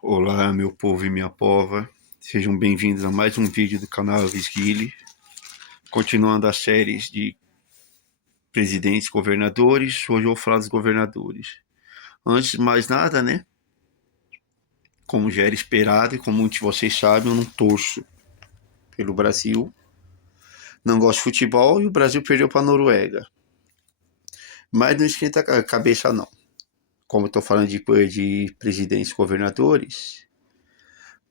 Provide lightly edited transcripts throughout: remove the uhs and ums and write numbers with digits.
Olá, meu povo e minha pova. Sejam bem-vindos a mais um vídeo do canal Elvis Guille. Continuando as séries de presidentes, governadores. Hoje eu vou falar dos governadores. Antes de mais nada, né? Como já era esperado e como muitos de vocês sabem, eu não torço pelo Brasil. Não gosto de futebol e o Brasil perdeu para a Noruega. Mas não esquenta a cabeça, não. Como eu estou falando de presidentes e governadores,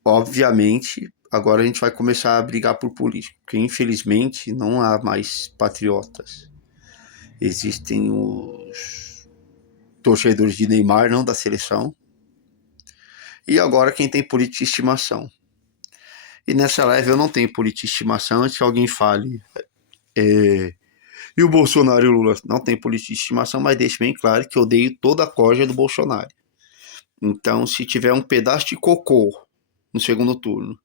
obviamente, agora a gente vai começar a brigar por político, porque infelizmente não há mais patriotas. Existem os torcedores de Neymar, não da seleção, e agora quem tem político de estimação. E nessa live eu não tenho político de estimação, antes que alguém fale. E o Bolsonaro e o Lula não tem político de estimação, mas deixe bem claro que eu odeio toda a corja do Bolsonaro. Então, se tiver um pedaço de cocô no segundo turno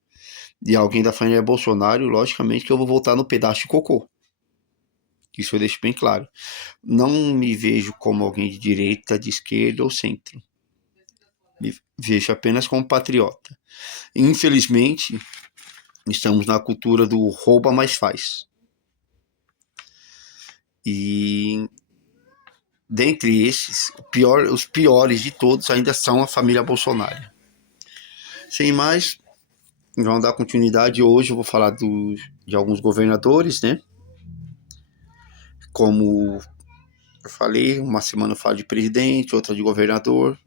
de alguém da família Bolsonaro, logicamente que eu vou votar no pedaço de cocô. Isso eu deixo bem claro. Não me vejo como alguém de direita, de esquerda ou centro. Me vejo apenas como patriota. Infelizmente, estamos na cultura do rouba mais faz. E dentre esses, os piores de todos ainda são a família Bolsonaro. Sem mais, vamos dar continuidade. Hoje eu vou falar de alguns governadores, né? Como eu falei, uma semana eu falo de presidente, outra de governador.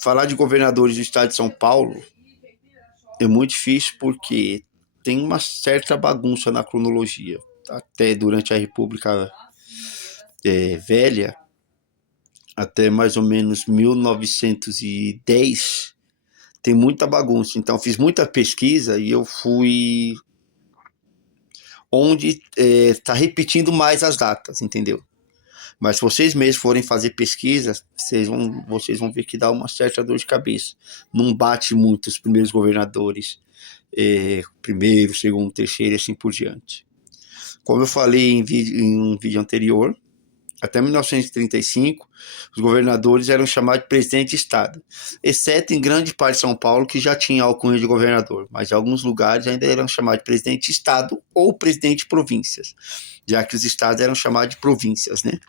Falar de governadores do estado de São Paulo é muito difícil porque tem uma certa bagunça na cronologia. Até durante a República Velha, até mais ou menos 1910, tem muita bagunça. Então, fiz muita pesquisa e eu fui onde está repetindo mais as datas, entendeu? Mas se vocês mesmos forem fazer pesquisa, vocês vão ver que dá uma certa dor de cabeça. Não bate muito os primeiros governadores, primeiro, segundo, terceiro e assim por diante. Como eu falei em um vídeo anterior, até 1935, os governadores eram chamados de presidente de estado, exceto em grande parte de São Paulo, que já tinha alcunha de governador, mas em alguns lugares ainda eram chamados de presidente de estado ou presidente de províncias, já que os estados eram chamados de províncias, né?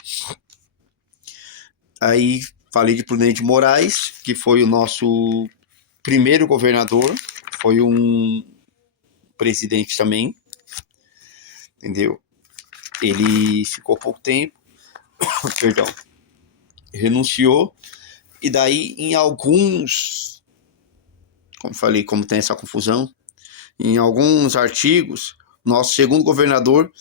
Aí falei de Prudente Moraes, que foi o nosso primeiro governador, foi um presidente também, entendeu? Ele ficou pouco tempo, perdão, renunciou, e daí em alguns, como falei, como tem essa confusão, em alguns artigos, nosso segundo governador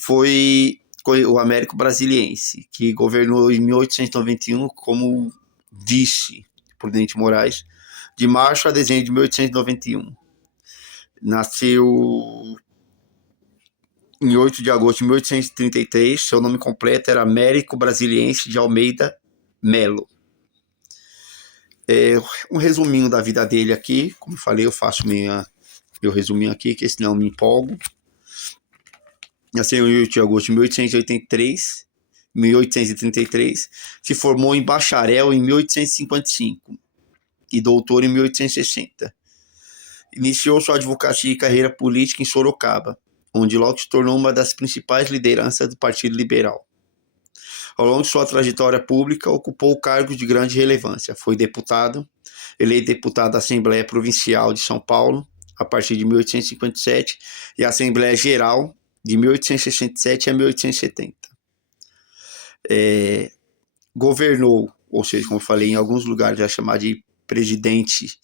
foi o Américo Brasiliense, que governou em 1891 como vice Prudente Moraes, de março a dezembro de 1891. Nasceu em 8 de agosto de 1833, seu nome completo era Américo Brasiliense de Almeida Melo. Um resuminho da vida dele aqui, como eu falei, eu faço meu resuminho aqui, que senão eu me empolgo. Nasceu em 8 de agosto de 1833, se formou em bacharel em 1855 e doutor em 1860. Iniciou sua advocacia e carreira política em Sorocaba, onde logo se tornou uma das principais lideranças do Partido Liberal. Ao longo de sua trajetória pública, ocupou cargos de grande relevância. Foi deputado, eleito deputado da Assembleia Provincial de São Paulo, a partir de 1857, e a Assembleia Geral, de 1867 a 1870. Governou, ou seja, como eu falei, em alguns lugares é chamado de presidente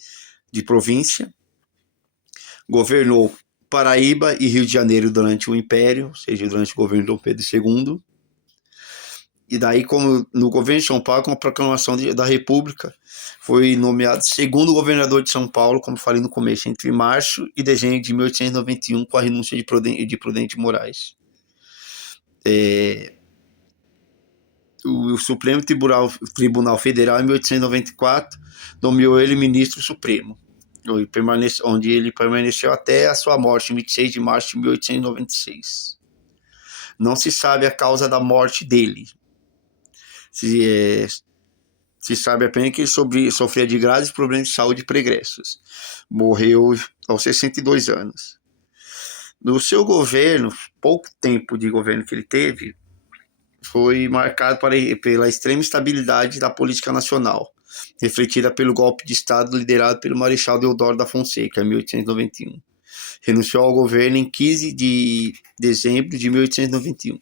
de província. Governou Paraíba e Rio de Janeiro durante o Império, ou seja, durante o governo de Dom Pedro II. E daí, como no governo de São Paulo, com a proclamação da República, foi nomeado segundo governador de São Paulo, como falei no começo, entre março e dezembro de 1891, com a renúncia de Prudente Moraes. O Supremo Tribunal Federal, em 1894, nomeou ele ministro supremo, onde ele permaneceu até a sua morte, em 26 de março de 1896. Não se sabe a causa da morte dele. Se sabe apenas que ele sofria de graves problemas de saúde pregressos. Morreu aos 62 anos. No seu governo, pouco tempo de governo que ele teve, foi marcado pela extrema instabilidade da política nacional, refletida pelo golpe de Estado liderado pelo Marechal Deodoro da Fonseca, em 1891. Renunciou ao governo em 15 de dezembro de 1891.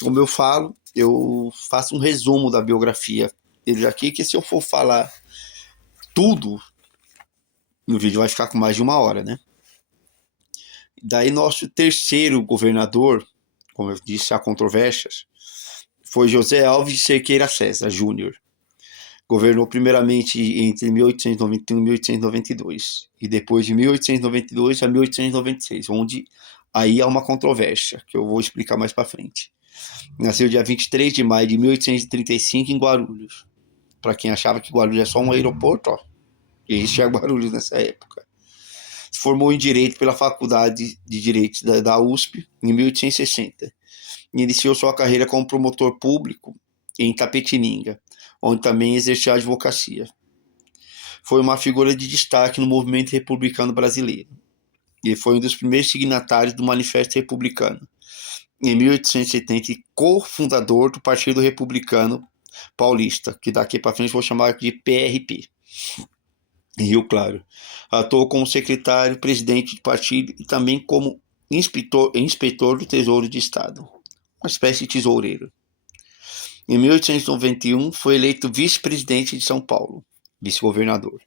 Como eu falo, eu faço um resumo da biografia dele aqui, que se eu for falar tudo no vídeo vai ficar com mais de 1 hora, né? Daí nosso terceiro governador, como eu disse, há controvérsias, foi José Alves de Cerqueira César Júnior. Governou primeiramente entre 1891 e 1892, e depois de 1892 a 1896, onde aí há uma controvérsia, que eu vou explicar mais para frente. Nasceu dia 23 de maio de 1835 em Guarulhos. Para quem achava que Guarulhos é só um aeroporto, ó, existia Guarulhos nessa época. Se formou em Direito pela Faculdade de Direito da USP em 1860. Iniciou sua carreira como promotor público em Itapetininga, onde também exerceu a advocacia. Foi uma figura de destaque no movimento republicano brasileiro e foi um dos primeiros signatários do Manifesto Republicano. Em 1870, cofundador do Partido Republicano Paulista, que daqui para frente vou chamar de PRP, em Rio Claro. Atuou como secretário-presidente do partido e também como inspetor do Tesouro de Estado, uma espécie de tesoureiro. Em 1891, foi eleito vice-presidente de São Paulo, vice-governador,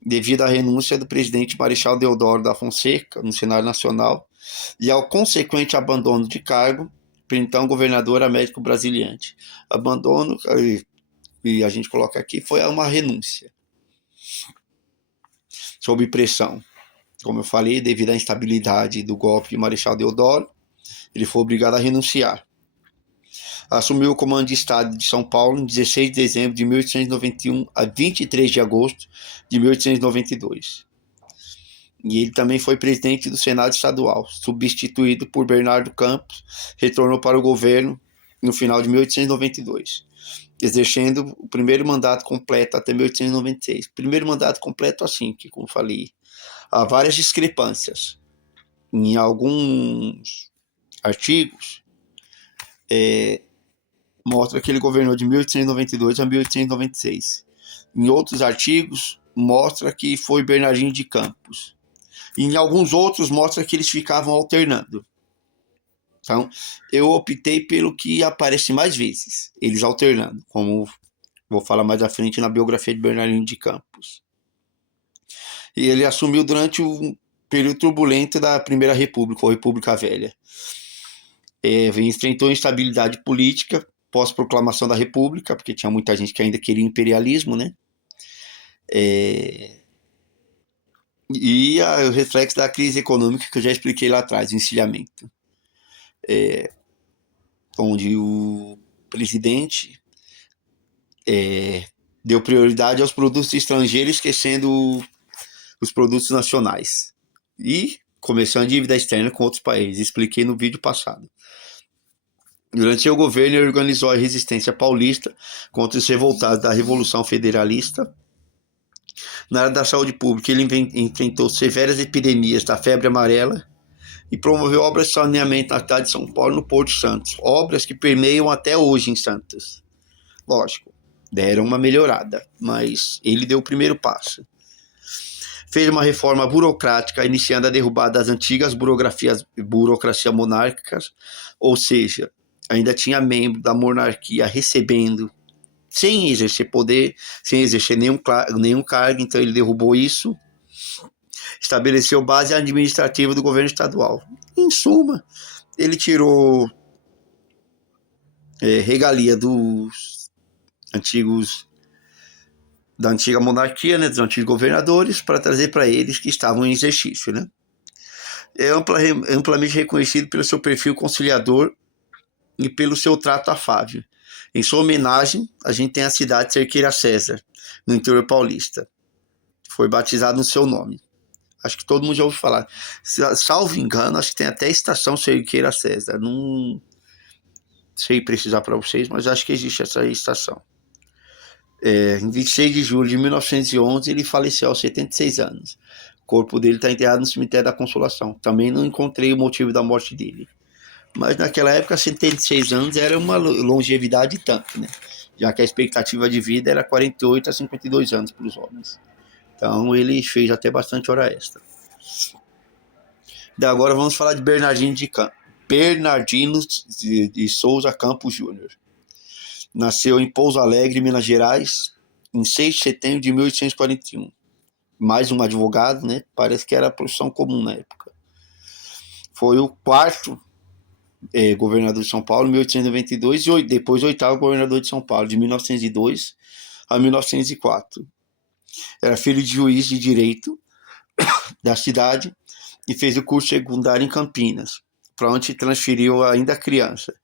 devido à renúncia do presidente Marechal Deodoro da Fonseca no Senado Nacional e ao consequente abandono de cargo pelo então governador Américo Brasiliante. Abandono, e a gente coloca aqui, foi uma renúncia sob pressão. Como eu falei, devido à instabilidade do golpe de Marechal Deodoro, ele foi obrigado a renunciar. Assumiu o comando de Estado de São Paulo em 16 de dezembro de 1891 a 23 de agosto de 1892. E ele também foi presidente do Senado Estadual, substituído por Bernardo Campos, retornou para o governo no final de 1892, exercendo o primeiro mandato completo até 1896. Primeiro mandato completo assim, que como falei, há várias discrepâncias. Em alguns artigos, mostra que ele governou de 1892 a 1896. Em outros artigos, mostra que foi Bernardino de Campos. Em alguns outros, mostra que eles ficavam alternando. Então, eu optei pelo que aparece mais vezes, eles alternando, como vou falar mais à frente na biografia de Bernardino de Campos. E ele assumiu durante o período turbulento da Primeira República, ou República Velha. Enfrentou instabilidade política pós-proclamação da República, porque tinha muita gente que ainda queria imperialismo, né? E o reflexo da crise econômica que eu já expliquei lá atrás, o encilhamento. Onde o presidente deu prioridade aos produtos estrangeiros, esquecendo os produtos nacionais. E começou a dívida externa com outros países, expliquei no vídeo passado. Durante seu governo, ele organizou a resistência paulista contra os revoltados da Revolução Federalista. Na área da saúde pública, ele enfrentou severas epidemias da febre amarela e promoveu obras de saneamento na cidade de São Paulo, no Porto Santos. Obras que permeiam até hoje em Santos. Lógico, deram uma melhorada, mas ele deu o primeiro passo. Fez uma reforma burocrática, iniciando a derrubada das antigas burocracias monárquicas, ou seja, ainda tinha membro da monarquia recebendo, sem exercer poder, sem exercer nenhum cargo, então ele derrubou isso, estabeleceu base administrativa do governo estadual. Em suma, ele tirou regalia dos antigos, da antiga monarquia, né, dos antigos governadores, para trazer para eles que estavam em exercício, né? É amplamente reconhecido pelo seu perfil conciliador e pelo seu trato afável. Em sua homenagem, a gente tem a cidade de Cerqueira César, no interior paulista. Foi batizado no seu nome. Acho que todo mundo já ouviu falar. Salvo engano, acho que tem até a estação Cerqueira César. Não sei precisar para vocês, mas acho que existe essa estação. Em 26 de julho de 1911, ele faleceu aos 76 anos. O corpo dele está enterrado no cemitério da Consolação. Também não encontrei o motivo da morte dele. Mas naquela época, 76 anos era uma longevidade tanto, né? Já que a expectativa de vida era 48 a 52 anos para os homens. Então ele fez até bastante hora extra. E agora vamos falar de Bernardino de Souza Campos Júnior. Nasceu em Pouso Alegre, Minas Gerais, em 6 de setembro de 1841. Mais um advogado, né? Parece que era a profissão comum na época. Foi o quarto governador de São Paulo, em 1892, e depois o oitavo governador de São Paulo, de 1902 a 1904. Era filho de juiz de direito da cidade e fez o curso secundário em Campinas, para onde se transferiu ainda criança.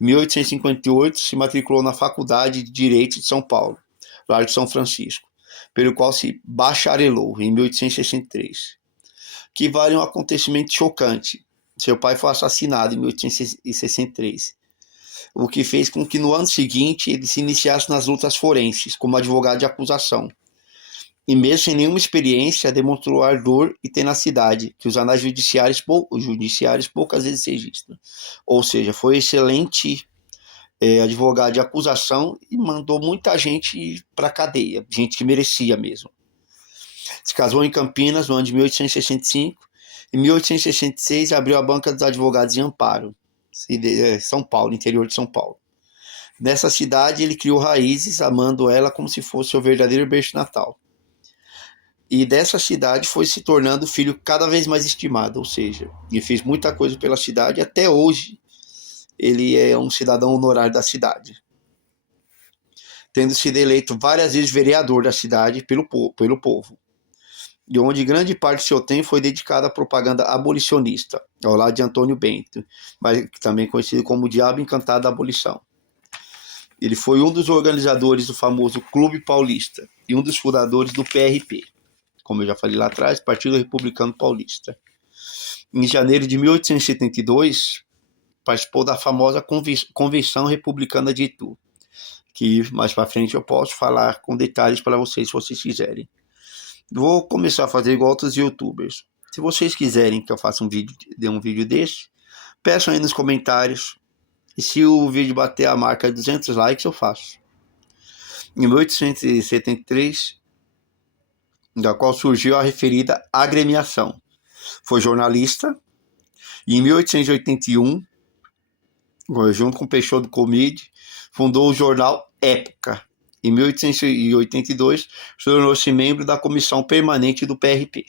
Em 1858, se matriculou na Faculdade de Direito de São Paulo, lá de São Francisco, pelo qual se bacharelou em 1863, que vale um acontecimento chocante. Seu pai foi assassinado em 1863, o que fez com que no ano seguinte ele se iniciasse nas lutas forenses como advogado de acusação. E mesmo sem nenhuma experiência, demonstrou ardor e tenacidade que os anais judiciários poucas vezes registram. Ou seja, foi excelente advogado de acusação e mandou muita gente para a cadeia, gente que merecia mesmo. Se casou em Campinas no ano de 1865. Em 1866, abriu a banca dos advogados em Amparo, São Paulo, interior de São Paulo. Nessa cidade, ele criou raízes, amando ela como se fosse seu verdadeiro berço natal. E dessa cidade foi se tornando o filho cada vez mais estimado, ou seja, ele fez muita coisa pela cidade. Até hoje, ele é um cidadão honorário da cidade, tendo sido eleito várias vezes vereador da cidade pelo povo, de onde grande parte do seu tempo foi dedicado à propaganda abolicionista, ao lado de Antônio Bento, mas também conhecido como o Diabo Encantado da Abolição. Ele foi um dos organizadores do famoso Clube Paulista e um dos fundadores do PRP, como eu já falei lá atrás, Partido Republicano Paulista. Em janeiro de 1872, participou da famosa Convenção Republicana de Itu, que mais para frente eu posso falar com detalhes para vocês, se vocês quiserem. Vou começar a fazer igual outros youtubers. Se vocês quiserem que eu faça um vídeo desse, peçam aí nos comentários. E se o vídeo bater a marca de 200 likes, eu faço. Em 1873, da qual surgiu a referida agremiação. Foi jornalista. E em 1881, junto com Peixoto Comide, fundou o jornal Época. Em 1882, tornou-se membro da comissão permanente do PRP.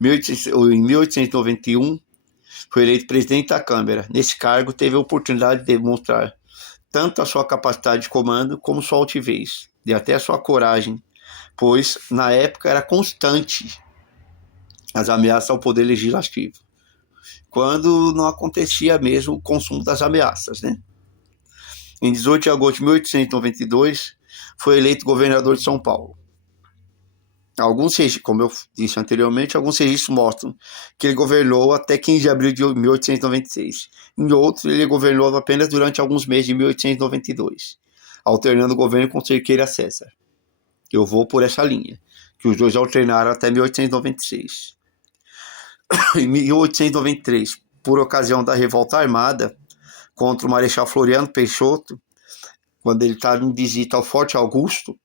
Em 1891, foi eleito presidente da Câmara. Nesse cargo, teve a oportunidade de demonstrar tanto a sua capacidade de comando como sua altivez, e até a sua coragem, pois, na época, era constante as ameaças ao poder legislativo, quando não acontecia mesmo o consumo das ameaças, né? Em 18 de agosto de 1892, foi eleito governador de São Paulo. Como eu disse anteriormente, alguns registros mostram que ele governou até 15 de abril de 1896. Em outros, ele governou apenas durante alguns meses de 1892, alternando o governo com Cerqueira César. Eu vou por essa linha, que os dois alternaram até 1896. Em 1893, por ocasião da revolta armada contra o Marechal Floriano Peixoto, quando ele estava em visita ao Forte Augusto,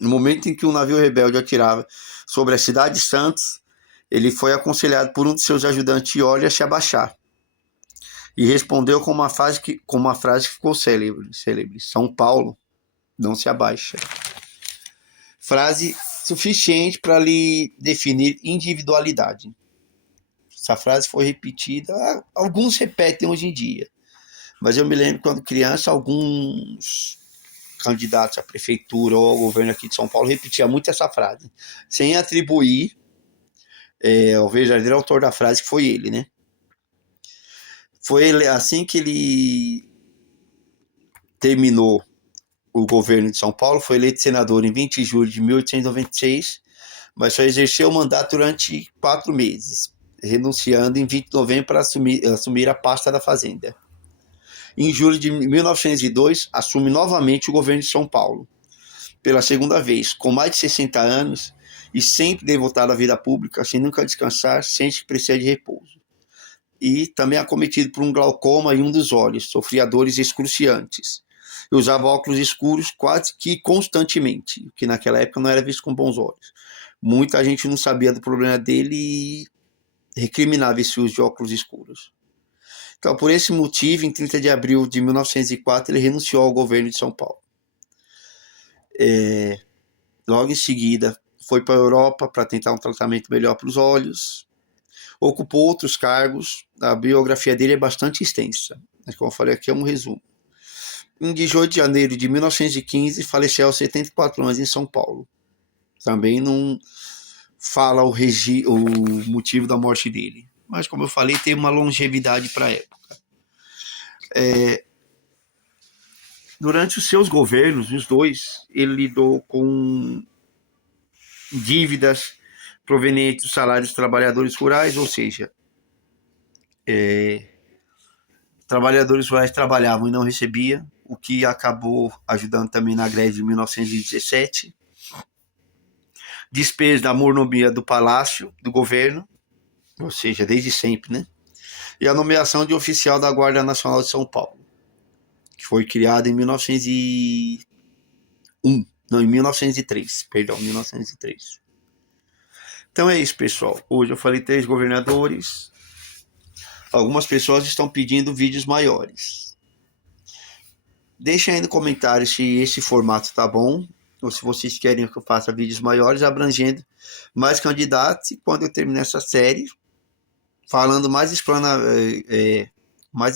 no momento em que um navio rebelde atirava sobre a cidade de Santos, ele foi aconselhado por um de seus ajudantes Iole a se abaixar. E respondeu com uma frase que ficou célebre: São Paulo não se abaixa. Frase suficiente para lhe definir individualidade. Essa frase foi repetida, alguns repetem hoje em dia, mas eu me lembro quando criança, alguns candidatos à prefeitura ou ao governo aqui de São Paulo repetiam muito essa frase, sem atribuir ao verdadeiro autor da frase, que foi ele, né? Foi assim que ele terminou o governo de São Paulo, foi eleito senador em 20 de julho de 1896, mas só exerceu o mandato durante 4 meses, renunciando em 20 de novembro para assumir a pasta da Fazenda. Em julho de 1902, assume novamente o governo de São Paulo, pela segunda vez, com mais de 60 anos e sempre devotado à vida pública, sem nunca descansar, sente que precisa de repouso. E também acometido por um glaucoma em um dos olhos, sofria dores excruciantes. E usava óculos escuros quase que constantemente, o que naquela época não era visto com bons olhos. Muita gente não sabia do problema dele e recriminava esse uso de óculos escuros. Então, por esse motivo, em 30 de abril de 1904, ele renunciou ao governo de São Paulo. Logo em seguida, foi para a Europa para tentar um tratamento melhor para os olhos. Ocupou outros cargos. A biografia dele é bastante extensa, mas como eu falei aqui é um resumo. Em 18 de janeiro de 1915, faleceu aos 74 anos em São Paulo. Também não fala o motivo da morte dele, mas como eu falei, tem uma longevidade para a época. Durante os seus governos, os dois, ele lidou com dívidas provenientes dos salários dos trabalhadores rurais, ou seja, trabalhadores rurais trabalhavam e não recebiam, o que acabou ajudando também na greve de 1917. Despesa da mordomia do palácio, do governo, ou seja, desde sempre, né? E a nomeação de oficial da Guarda Nacional de São Paulo, que foi criada em 1903, perdão, 1903. Então é isso, pessoal. Hoje eu falei 3 governadores. Algumas pessoas estão pedindo vídeos maiores. Deixem aí no comentário se esse formato tá bom, ou se vocês querem que eu faça vídeos maiores, abrangendo mais candidatos, e quando eu terminar essa série, falando mais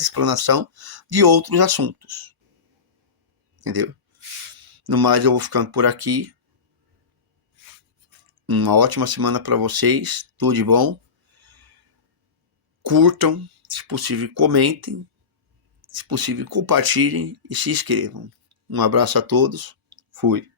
explanação de outros assuntos. Entendeu? No mais, eu vou ficando por aqui. Uma ótima semana para vocês. Tudo de bom. Curtam, se possível, comentem. Se possível, compartilhem e se inscrevam. Um abraço a todos. Fui.